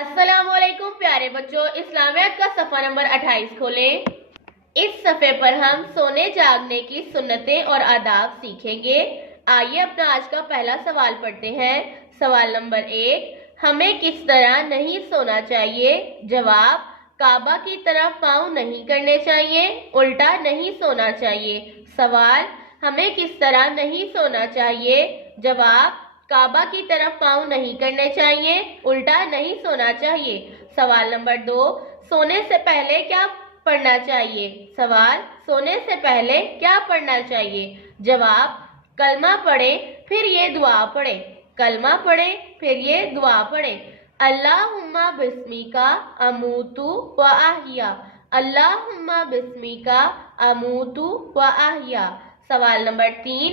अस्सलाम वालेकुम प्यारे बच्चों, इस्लामियात का सफ़ा नंबर 28 खोलें। इस सफ़े पर हम सोने जागने की सुन्नतें और आदाब सीखेंगे। आइए अपना आज का पहला सवाल पढ़ते हैं। सवाल नंबर 1, हमें किस तरह नहीं सोना चाहिए? जवाब, काबा की तरफ पाँव नहीं करने चाहिए, उल्टा नहीं सोना चाहिए। सवाल, हमें किस तरह नहीं सोना चाहिए? जवाब, काबा की तरफ पाँव नहीं करने चाहिए, उल्टा नहीं सोना चाहिए। सवाल नंबर 2, सोने से पहले क्या पढ़ना चाहिए? सवाल, सोने से पहले क्या पढ़ना चाहिए? जवाब, कलमा पढ़े फिर ये दुआ पढ़े। कलमा पढ़े फिर ये दुआ पढ़े। अल्लाहुम्मा बिस्मिका अमूतु व अहिया। अल्लाहुम्मा बिस्मिका अमूतु व अहिया। सवाल नंबर 3,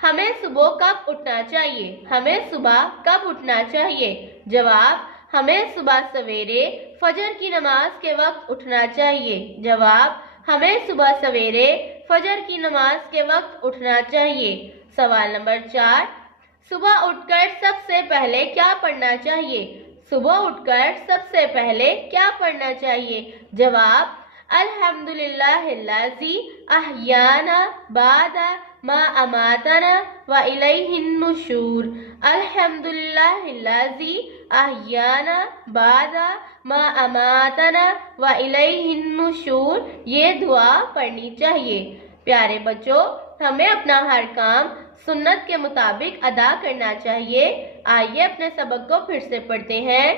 हमें सुबह कब उठना चाहिए? हमें सुबह कब उठना चाहिए? जवाब, हमें सुबह सवेरे फजर की नमाज के वक्त उठना चाहिए। जवाब, हमें सुबह सवेरे फजर की नमाज के वक्त उठना चाहिए। सवाल नंबर 4, सुबह उठकर सबसे पहले क्या पढ़ना चाहिए? सुबह उठकर सबसे पहले क्या पढ़ना चाहिए? जवाब, अल्हम्दुलिल्लाहिल्लज़ी अहयाना बादा मा अमातना व इलैहिन नुशूर। अल्हम्दुलिल्लाहिल्लज़ी अहयाना बादा मा अमातना व इलैहिन नुशूर, ये दुआ पढ़नी चाहिए। प्यारे बच्चों, हमें अपना हर काम सुन्नत के मुताबिक अदा करना चाहिए। आइए अपने सबक को फिर से पढ़ते हैं।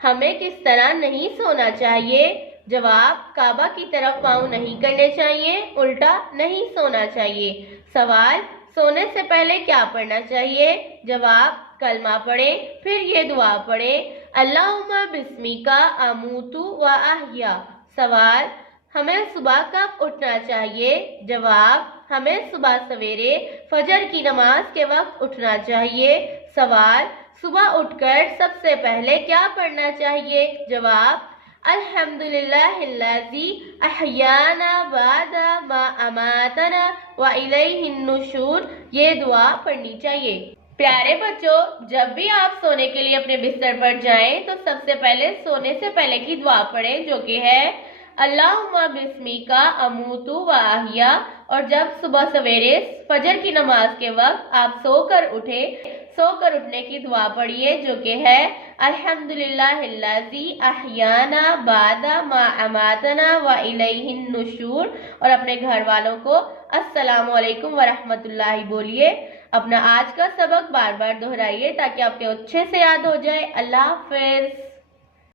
हमें किस तरह नहीं सोना चाहिए? जवाब, काबा की तरफ पाँव नहीं करने चाहिए, उल्टा नहीं सोना चाहिए। सवाल, सोने से पहले क्या पढ़ना चाहिए? जवाब, कलमा पढ़े फिर ये दुआ पढ़े, अल्लाहुम्मा बिस्मिका अमूतु व अहिया। सवाल, हमें सुबह कब उठना चाहिए? जवाब, हमें सुबह सवेरे फजर की नमाज के वक्त उठना चाहिए। सवाल, सुबह उठकर सबसे पहले क्या पढ़ना चाहिए? जवाब, अल्हम्दुलिल्लाहिल्लज़ी अहयाना बादा मा अमातना व इलैहिन नुशूर, ये दुआ पढ़नी चाहिए। प्यारे बच्चों, जब भी आप सोने के लिए अपने बिस्तर पर जाएं तो सबसे पहले सोने से पहले की दुआ पढ़ें, जो कि है अल्लाहुम्मा बिस्मिका अमूतु व अहिया। और जब सुबह सवेरे फजर की नमाज के वक्त आप सोकर उठने की दुआ पढ़िए, जो कि है अल्हम्दुलिल्लाहिल्लज़ी अहयाना बादा मा अमातना व इलैहिन नुशूर। और अपने घर वालों को अस्सलामु अलैकुम व रहमतुल्लाहि बोलिए। अपना आज का सबक बार बार दोहराइए ताकि आपके अच्छे से याद हो जाए। अल्लाह हाफ़िज़।